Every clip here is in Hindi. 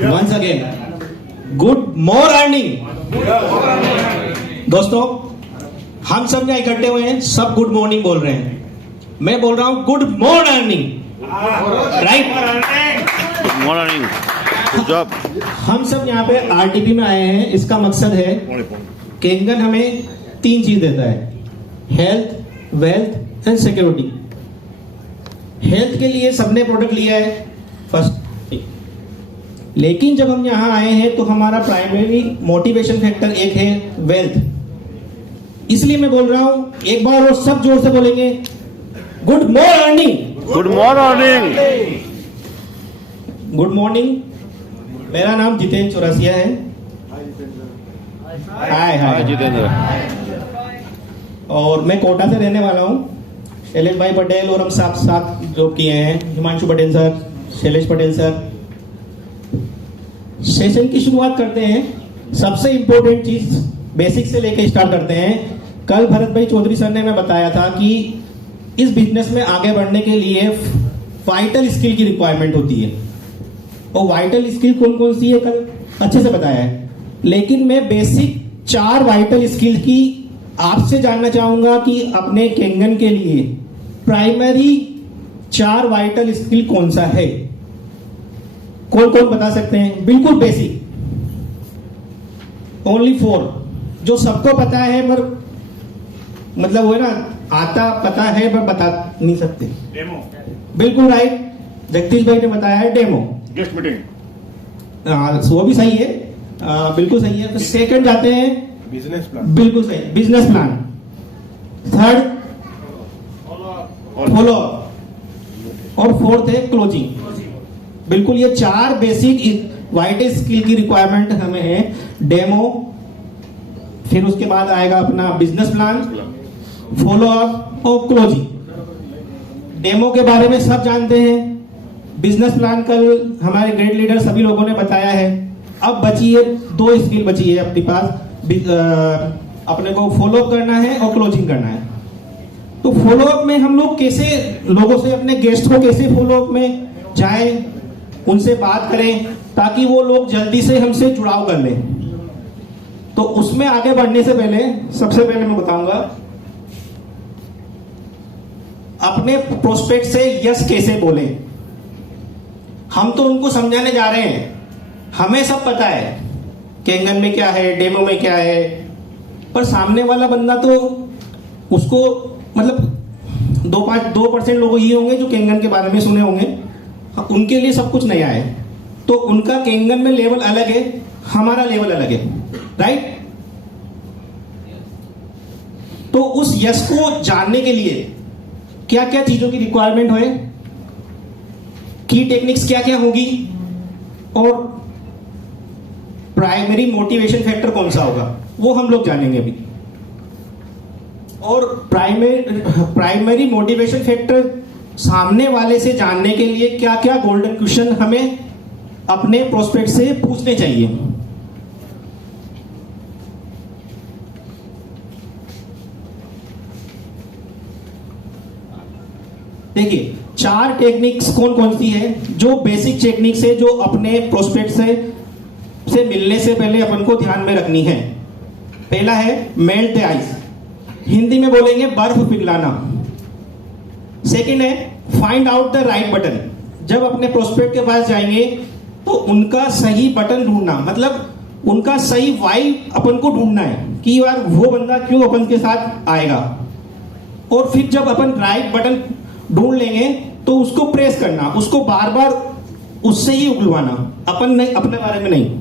वंस अगेन गुड मॉर्निंग दोस्तों, हम सब यहाँ इकट्ठे हुए हैं, सब गुड मॉर्निंग बोल रहे हैं। मैं बोल रहा हूं good morning, right? Good morning, good job. हम सब यहाँ पे आरटीपी में आए हैं। इसका मकसद है केंगन हमें 3 चीज देता है, health, wealth and security. Health के लिए सबने प्रोडक्ट लिया है फर्स्ट, लेकिन जब हम यहाँ आए हैं तो हमारा प्राइमरी मोटिवेशन फैक्टर एक है वेल्थ। इसलिए मैं बोल रहा हूं, एक बार और सब जोर से बोलेंगे good morning. Good morning, good morning. मेरा नाम जितेंद्र चौरसिया है। हाय हाय जितेंद्र। और मैं कोटा से रहने वाला हूँ। शैलेश भाई पटेल और हम साथ जॉब किए हैं, Himanshu Patel sir, Shailesh Patel sir. Session की शुरुआत करते हैं। सबसे इंपॉर्टेंट चीज बेसिक से लेकर स्टार्ट करते हैं। कल भरत भाई चौधरी सर ने मैं बताया था कि इस बिजनेस में आगे बढ़ने के लिए वाइटल स्किल की रिक्वायरमेंट होती है, और वाइटल स्किल कौन कौन सी है कल अच्छे से बताया है। लेकिन मैं बेसिक 4 वाइटल स्किल की आपसे जानना चाहूंगा कि अपने केंगन के लिए प्राइमरी 4 वाइटल स्किल कौन सा है। कौन कौन बता सकते हैं? बिल्कुल बेसिक, ओनली 4 जो सबको पता है, पर मतलब वो है ना, आता पता है पर बता नहीं सकते। डेमो, बिल्कुल राइट, जगदीश भाई ने बताया है डेमो। गेस्ट मीटिंग, वो भी सही है, बिल्कुल सही है। तो सेकंड जाते हैं बिजनेस प्लान, बिल्कुल सही, बिजनेस प्लान। थर्ड फॉलो, और फोर्थ है क्लोजिंग। बिल्कुल, ये 4 बेसिक वाइटल स्किल की रिक्वायरमेंट हमें है। डेमो, फिर उसके बाद आएगा अपना बिजनेस प्लान, फॉलो अप और क्लोजिंग। डेमो के बारे में सब जानते हैं। बिजनेस प्लान कल हमारे ग्रेट लीडर सभी लोगों ने बताया है। अब बची है 2 स्किल बची है अपने पास, अपने को फॉलो अप करना है और क्लोजिंग करना है। तो फॉलो अप में हम लोग कैसे लोगों से, अपने गेस्ट को कैसे फॉलो अप में जाएं, उनसे बात करें ताकि वो लोग जल्दी से हमसे जुड़ाव कर लें। तो उसमें आगे बढ़ने से पहले सबसे पहले मैं बताऊंगा अपने प्रोस्पेक्ट से यस कैसे बोले। हम तो उनको समझाने जा रहे हैं, हमें सब पता है केंगन में क्या है, डेमो में क्या है, पर सामने वाला बंदा तो उसको मतलब 2% लोग ही होंगे जो केंगन के बारे में सुने होंगे, उनके लिए सब कुछ नया है। तो उनका केंगन में लेवल अलग है, हमारा लेवल अलग है, राइट? तो उस यस को जानने के लिए क्या क्या चीजों की रिक्वायरमेंट है, की टेक्निक्स क्या क्या होगी, और प्राइमरी मोटिवेशन फैक्टर कौन सा होगा, वो हम लोग जानेंगे अभी। और प्राइमरी मोटिवेशन फैक्टर सामने वाले से जानने के लिए क्या क्या गोल्डन क्वेश्चन हमें अपने प्रोस्पेक्ट से पूछने चाहिए। देखिए, 4 टेक्निक्स कौन कौन सी है, जो बेसिक टेक्निक्स है, जो अपने प्रोस्पेक्ट से मिलने से पहले अपन को ध्यान में रखनी है। पहला है मेल्ट द आइस, हिंदी में बोलेंगे बर्फ पिघलाना। सेकंड है find out the right button, जब अपने प्रोस्पेक्ट के पास जाएंगे तो उनका सही बटन ढूंढना, मतलब उनका सही वाइब अपन को ढूंढना है कि यार वो बंदा क्यों अपन के साथ आएगा। और फिर जब अपन राइट बटन ढूंढ लेंगे तो उसको प्रेस करना, उसको बार बार उससे ही उगलवाना, अपन नहीं, अपने बारे में नहीं।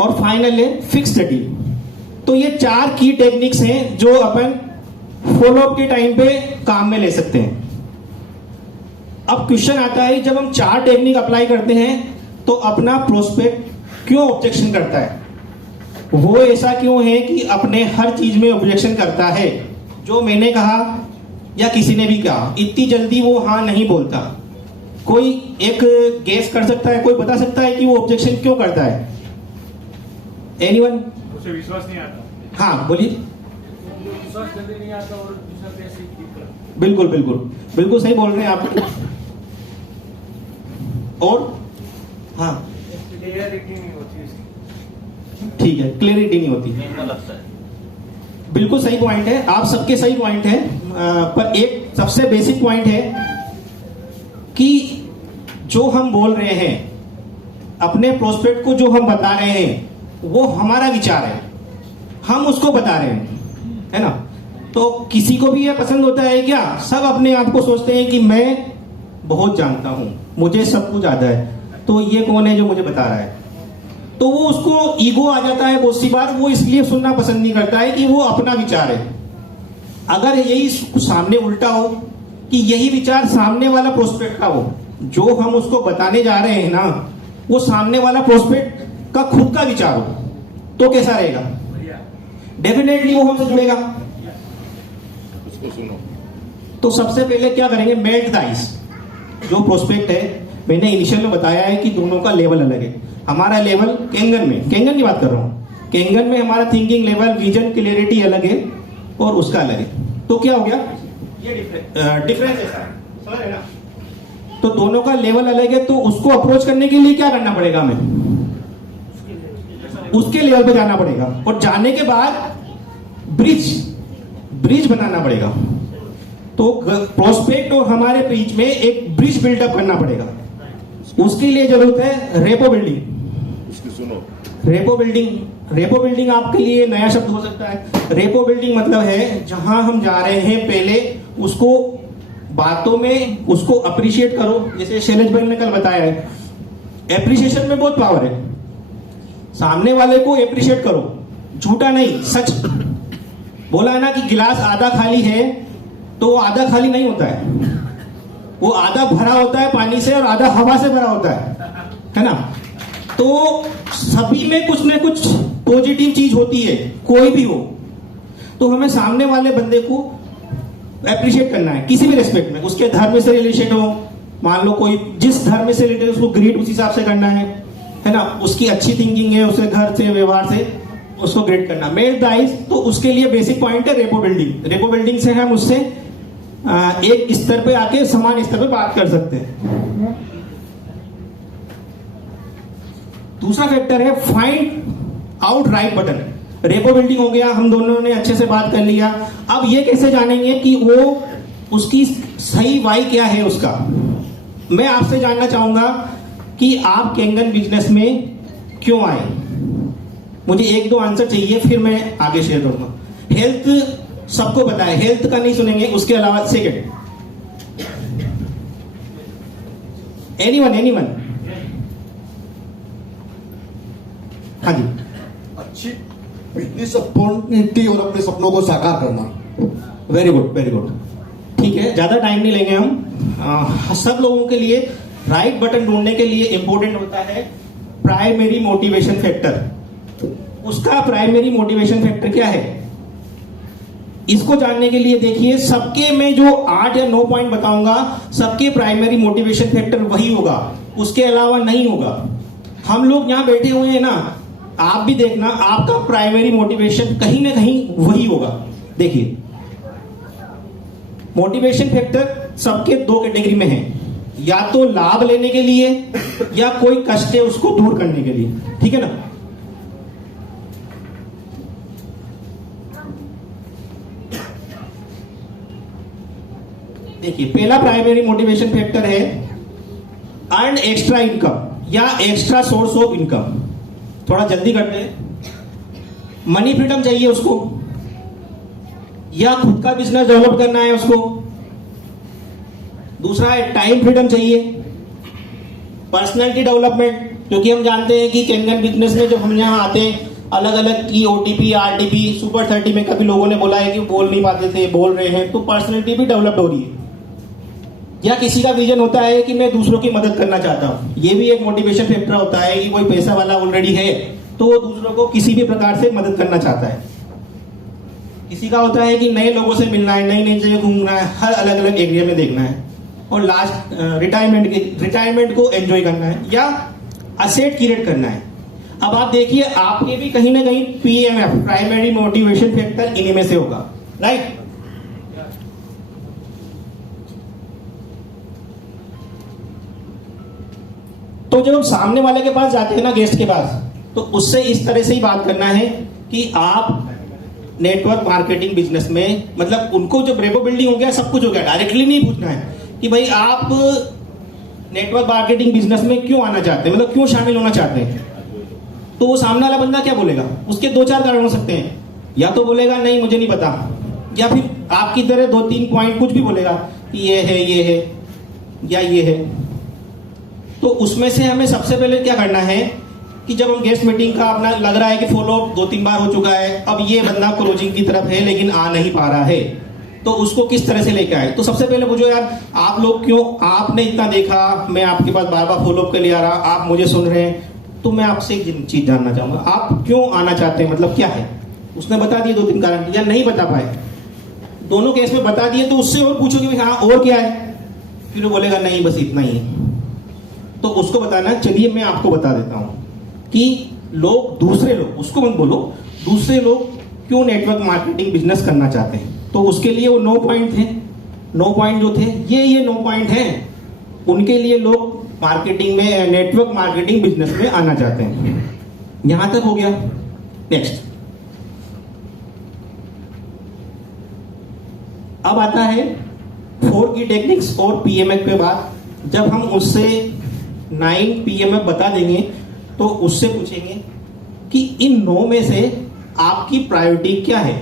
और फाइनल है फिक्स द डील। तो ये 4 की टेक्निक्स हैं जो अपन फॉलो अप के टाइम पे काम में ले सकते हैं। अब क्वेश्चन आता है, जब हम 4 टेक्निक अप्लाई करते हैं तो अपना प्रोस्पेक्ट क्यों ऑब्जेक्शन करता है? वो ऐसा क्यों है कि अपने हर चीज में ऑब्जेक्शन करता है? जो मैंने कहा या किसी ने भी कहा, इतनी जल्दी वो हाँ नहीं बोलता। कोई एक गेस कर सकता है, कोई बता सकता है कि वो ऑब्जेक्शन क्यों करता है? एनीवन? उसे विश्वास नहीं आता। हाँ बोलिए। विश्वास जल्दी नहीं आता और बिल्कुल बिल्कुल बिल्कुल सही बोल रहे हैं आप। और हाँ, क्लियरिटी नहीं होती इसकी। ठीक है, क्लियरिटी नहीं होती। बिल्कुल सही पॉइंट है, आप सबके सही पॉइंट है, पर एक सबसे बेसिक पॉइंट है कि जो हम बोल रहे हैं, अपने प्रोस्पेक्ट को जो हम बता रहे हैं वो हमारा विचार है, हम उसको बता रहे हैं, है ना। तो किसी को भी ये पसंद होता है क्या? सब अपने आप को सोचते हैं कि मैं बहुत जानता हूं, मुझे सब कुछ आता है, तो ये कौन है जो मुझे बता रहा है? तो वो उसको ईगो आ जाता है बहुत सी बार, वो इसलिए सुनना पसंद नहीं करता है कि वो अपना विचार है। अगर यही सामने उल्टा हो कि यही विचार सामने वाला प्रोस्पेक्ट का हो, जो हम उसको बताने जा रहे हैं ना, वो सामने वाला प्रोस्पेक्ट का खुद का विचार हो, तो कैसा रहेगा? डेफिनेटली वो हमसे जुड़ेगा। उसको सुनो। तो सबसे पहले क्या करेंगे? Melt the ice. जो प्रोस्पेक्ट है, मैंने इनिशियल में बताया है कि दोनों का लेवल अलग है। हमारा लेवल केंगन की बात कर रहा हूं, केंगन में हमारा थिंकिंग लेवल, विजन, क्लियरिटी अलग है और उसका अलग है। तो क्या हो गया? ये डिफरेंस है, समझ रहे ना? तो दोनों का लेवल अलग है, तो उसको अप्रोच करने के लिए क्या करना पड़ेगा? हमें उसके लेवल पे जाना पड़ेगा, और जाने के बाद ब्रिज बनाना पड़ेगा। तो प्रोस्पेक्ट और हमारे बीच में एक ब्रिज बिल्डअप करना पड़ेगा। उसके लिए जरूरत है रेपो बिल्डिंग। उसकी सुनो। रेपो बिल्डिंग आपके लिए नया शब्द हो सकता है। रेपो बिल्डिंग मतलब है जहां हम जा रहे हैं, पहले उसको बातों में उसको अप्रिशिएट करो। जैसे शैलेश भाई ने कल बताया है, एप्रिशिएशन में बहुत पावर है। सामने वाले को एप्रिशिएट करो, झूठा नहीं, सच बोला है ना कि गिलास आधा खाली है, तो वो आधा खाली नहीं होता है, वो आधा भरा होता है पानी से और आधा हवा से भरा होता है ना। तो सभी में कुछ ना कुछ पॉजिटिव चीज होती है, कोई भी हो। तो हमें सामने वाले बंदे को एप्रिशिएट करना है किसी भी रेस्पेक्ट में, उसके धर्म से रिलेटेड हो, मान लो कोई जिस धर्म से रिलेटेड, उसको ग्रीट उस हिसाब से करना है ना। उसकी अच्छी थिंकिंग है, उसके घर से, व्यवहार से उसको ग्रेट करना। मेल्ट द आइस, तो उसके लिए बेसिक पॉइंट है रेपो बिल्डिंग। रेपो बिल्डिंग से हम उससे एक स्तर पे आके समान स्तर पे बात कर सकते हैं। दूसरा फैक्टर है find out right button. Rapport building हो गया, हम दोनों ने अच्छे से बात कर लिया। अब ये कैसे जानेंगे कि वो उसकी सही वाई क्या है उसका? मैं आपसे जानना चाहूंगा कि आप केंगन बिजनेस में क्यों आए? मुझे एक दो आंसर चाहिए, फिर मैं आगे शेयर करूंगा। हेल्थ सबको पता है, हेल्थ का नहीं सुनेंगे। उसके अलावा सेकंड, एनीवन? हाँ जी। अच्छी बिजनेस अपॉर्चुनिटी और अपने सपनों को साकार करना। Very good. ठीक है, ज्यादा टाइम नहीं लेंगे हम। सब लोगों के लिए राइट बटन ढूंढने के लिए इंपॉर्टेंट होता है प्राइमरी मोटिवेशन फैक्टर। उसका प्राइमरी मोटिवेशन फैक्टर क्या है, इसको जानने के लिए देखिए, सबके में जो 8 या 9 पॉइंट बताऊंगा, सबके प्राइमरी मोटिवेशन फैक्टर वही होगा, उसके अलावा नहीं होगा। हम लोग यहां बैठे हुए हैं ना, आप भी देखना, आपका प्राइमरी मोटिवेशन कहीं ना कहीं वही होगा। देखिए, मोटिवेशन फैक्टर सबके 2 कैटेगरी में है, या तो लाभ लेने के लिए या कोई कष्ट है उसको दूर करने के लिए। ठीक है ना? देखिए, पहला प्राइमरी मोटिवेशन फैक्टर है अर्न एक्स्ट्रा इनकम या एक्स्ट्रा सोर्स ऑफ इनकम। थोड़ा जल्दी करते हैं। मनी फ्रीडम चाहिए उसको, या खुद का बिजनेस डेवलप करना है उसको। दूसरा है टाइम फ्रीडम चाहिए, पर्सनैलिटी डेवलपमेंट, क्योंकि हम जानते हैं कि केंगन बिजनेस में जब हम यहाँ आते हैं, अलग अलग की OTP, RTP, सुपर 30 में कभी लोगों ने बोला है कि बोल नहीं पाते थे, बोल रहे हैं, तो पर्सनैलिटी भी डेवलप हो रही है। या किसी का विजन होता है कि मैं दूसरों की मदद करना चाहता हूं, ये भी एक मोटिवेशन फैक्टर होता है कि कोई पैसा वाला ऑलरेडी है तो वो दूसरों को किसी भी प्रकार से मदद करना चाहता है। किसी का होता है कि नए लोगों से मिलना है, नई नई जगह घूमना है, हर अलग अलग एरिया में देखना है, और लास्ट रिटायरमेंट को एंजॉय करना है या असेट क्रिएट करना है। अब आप देखिए, आपके भी कहीं ना कहीं PMF, प्राइमरी मोटिवेशन फैक्टर, इन्हीं में से होगा, राइट? तो जब हम सामने वाले के पास जाते हैं ना, गेस्ट के पास, तो उससे इस तरह से ही बात करना है कि आप नेटवर्क मार्केटिंग बिजनेस में, मतलब उनको जो ब्रेबो बिल्डिंग हो गया, सब कुछ हो गया, डायरेक्टली नहीं पूछना है कि भाई आप नेटवर्क मार्केटिंग बिजनेस में क्यों आना चाहते हैं, मतलब क्यों शामिल होना चाहते हैं। तो वो सामने वाला बंदा क्या बोलेगा, उसके 2-4 कारण हो सकते हैं। या तो बोलेगा नहीं मुझे नहीं पता, या फिर आपकी तरह 2-3 पॉइंट कुछ भी बोलेगा कि ये है या ये है। तो उसमें से हमें सबसे पहले क्या करना है कि जब हम गेस्ट मीटिंग का अपना लग रहा है कि फॉलो 2-3 बार हो चुका है, अब ये बंदा क्लोजिंग की तरफ है लेकिन आ नहीं पा रहा है, तो उसको किस तरह से लेके आए। तो सबसे पहले पूछो यार, आप लोग क्यों, आपने इतना देखा, मैं आपके पास बार बार फॉलो अप के लिए आ रहा, आप मुझे सुन रहे हैं, तो मैं आपसे एक चीज जानना चाहूंगा, आप क्यों आना चाहते हैं, मतलब क्या है। उसने बता दिए 2-3 कारण, या नहीं बता पाए, दोनों केस में बता दिए, तो उससे और पूछोगे भाई हाँ और क्या है, फिर वो बोलेगा नहीं बस इतना ही है। तो उसको बताना, चलिए मैं आपको बता देता हूं कि लोग, दूसरे लोग, उसको मत बोलो, दूसरे लोग क्यों नेटवर्क मार्केटिंग बिजनेस करना चाहते हैं। तो उसके लिए वो 9 पॉइंट थे, 9 पॉइंट जो थे ये 9 पॉइंट हैं, उनके लिए लोग मार्केटिंग में, नेटवर्क मार्केटिंग बिजनेस में आना चाहते हैं। यहां तक हो गया। नेक्स्ट, अब आता है 4 की टेक्निक्स और पीएमएफ पे बात। जब हम उससे 9 पीएमएफ बता देंगे तो उससे पूछेंगे कि इन 9 में से आपकी प्रायोरिटी क्या है।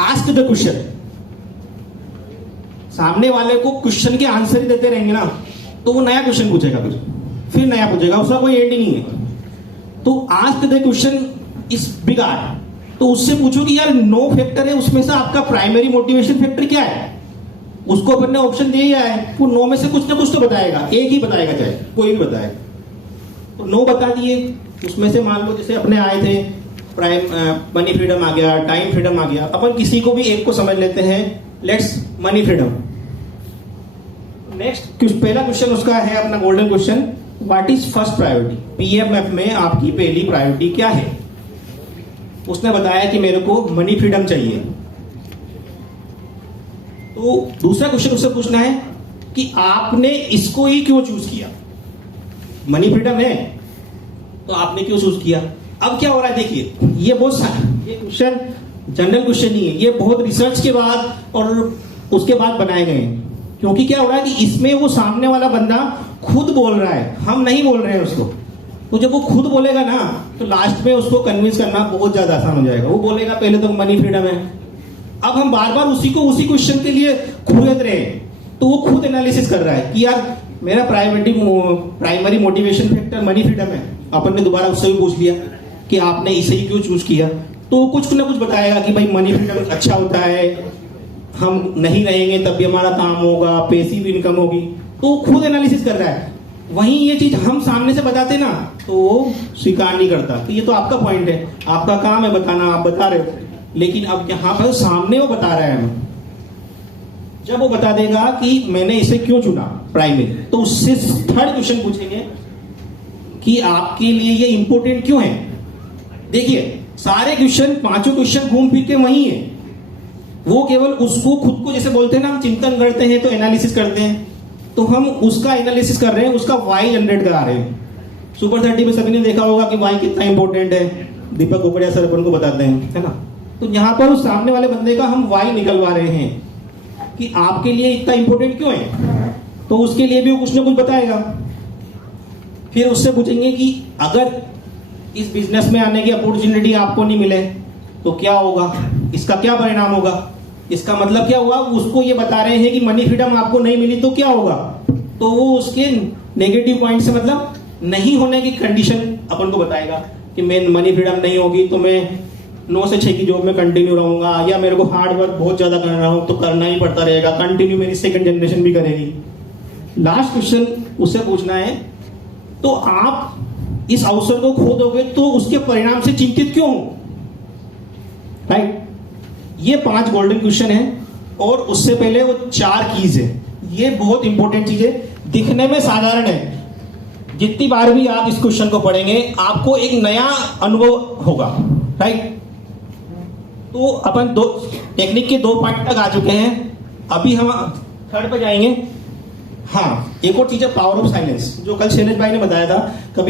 Ask the question. सामने वाले को क्वेश्चन के आंसर ही देते रहेंगे ना, तो वो नया क्वेश्चन पूछेगा, फिर नया पूछेगा, उसका कोई एंड ही नहीं है। तो ask the question is big art. तो उससे पूछो कि यार 9 फैक्टर है, उसमें से आपका प्राइमरी मोटिवेशन फैक्टर क्या है। उसको अपन ने ऑप्शन दिया है, वो 9 में से कुछ ना कुछ तो बताएगा, एक ही बताएगा, चाहे कोई भी बताए। तो 9 बता दिए, उसमें से मान लो जैसे अपने आए थे, मनी फ्रीडम आ गया, टाइम फ्रीडम आ गया, अपन किसी को भी एक को समझ लेते हैं। Let's money freedom. नेक्स्ट, पहला क्वेश्चन उसका है अपना golden question, what is first priority. PMF में आपकी पहली प्रायोरिटी क्या है। उसने बताया कि मेरे को मनी फ्रीडम चाहिए। तो दूसरा क्वेश्चन उससे पूछना है कि आपने इसको ही क्यों चूज किया। मनी फ्रीडम है तो आपने क्यों चूज किया। अब क्या हो रहा है देखिए, ये क्वेश्चन जनरल क्वेश्चन नहीं है, ये बहुत रिसर्च के बाद और उसके बाद बनाए गए हैं। क्योंकि क्या हो रहा है कि इसमें वो सामने वाला बंदा खुद बोल रहा है, हम नहीं बोल रहे हैं उसको। तो जब वो खुद बोलेगा ना, तो लास्ट में उसको कन्विंस करना बहुत ज्यादा आसान हो जाएगा। वो बोलेगा पहले तो मनी फ्रीडम है, अब हम बार बार उसी क्वेश्चन के लिए खुद रहे हैं, तो वो खुद एनालिसिस कर रहा है कि यार मेरा primary motivation factor money freedom है। अपन ने दोबारा उससे भी पूछ लिया कि आपने इसे ही क्यों चूज किया, तो कुछ ना कुछ बताएगा कि भाई मनी फ्रीडम अच्छा होता है, हम नहीं रहेंगे तब भी हमारा काम होगा, पैसिव इनकम होगी, तो वो खुद एनालिसिस कर रहा है। वहीं ये चीज हम सामने से बताते ना, तो वो स्वीकार नहीं करता कि ये तो आपका पॉइंट है, आपका काम है बताना, आप बता रहे हो। लेकिन अब यहाँ पर सामने वो बता रहा है हमें। जब वो बता देगा कि मैंने इसे क्यों चुना प्राइमरी, तो उससे थर्ड क्वेश्चन पूछेंगे कि आपके लिए ये इंपॉर्टेंट क्यों है। देखिए सारे क्वेश्चन, 5 क्वेश्चन घूम फिर के वही है। वो केवल उसको खुद को, जैसे बोलते हैं ना हम चिंतन करते हैं तो एनालिसिस करते हैं, तो हम उसका एनालिसिस कर रहे हैं, उसका वाई जनरेट करा रहे हैं। सुपर 30 में सभी ने देखा होगा कि वाई कितना इंपॉर्टेंट है, दीपक कोकड़िया सर अपन को बताते हैं, है ना। तो यहाँ पर उस सामने वाले बंदे का हम वाई निकलवा रहे हैं कि आपके लिए इतना इंपॉर्टेंट क्यों है। तो उसके लिए भी वो कुछ ना कुछ बताएगा। फिर उससे पूछेंगे कि अगर इस बिजनेस में आने की अपॉर्चुनिटी आपको नहीं मिले तो क्या होगा, इसका क्या परिणाम होगा। इसका मतलब क्या हुआ, उसको ये बता रहे हैं कि मनी फ्रीडम आपको नहीं मिली तो क्या होगा। तो वो उसके नेगेटिव पॉइंट से, मतलब नहीं होने की कंडीशन अपन को बताएगा कि मैं मनी फ्रीडम नहीं होगी तो मैं 9 से 6 की जॉब में कंटिन्यू रहूंगा, या मेरे को हार्ड वर्क बहुत ज्यादा कर रहा हूं तो करना ही पड़ता रहेगा, कंटिन्यू मेरी सेकंड जनरेशन भी करेगी। लास्ट क्वेश्चन उससे पूछना है, तो आप इस अवसर को खो दोगे तो उसके परिणाम से चिंतित क्यों हो। राइट, ये 5 गोल्डन क्वेश्चन है। और उससे पहले वो 4 कीज है। ये बहुत इंपॉर्टेंट चीज है, दिखने में साधारण है, जितनी बार भी आप इस क्वेश्चन को पढ़ेंगे आपको एक नया अनुभव होगा। राइट, तो अपन टेक्निक के 2 पॉइंट तक आ चुके हैं, अभी हम थर्ड पे जाएंगे। हाँ, एक और चीज है पावर ऑफ साइलेंस, जो कल शैलेश भाई ने बताया था। कभी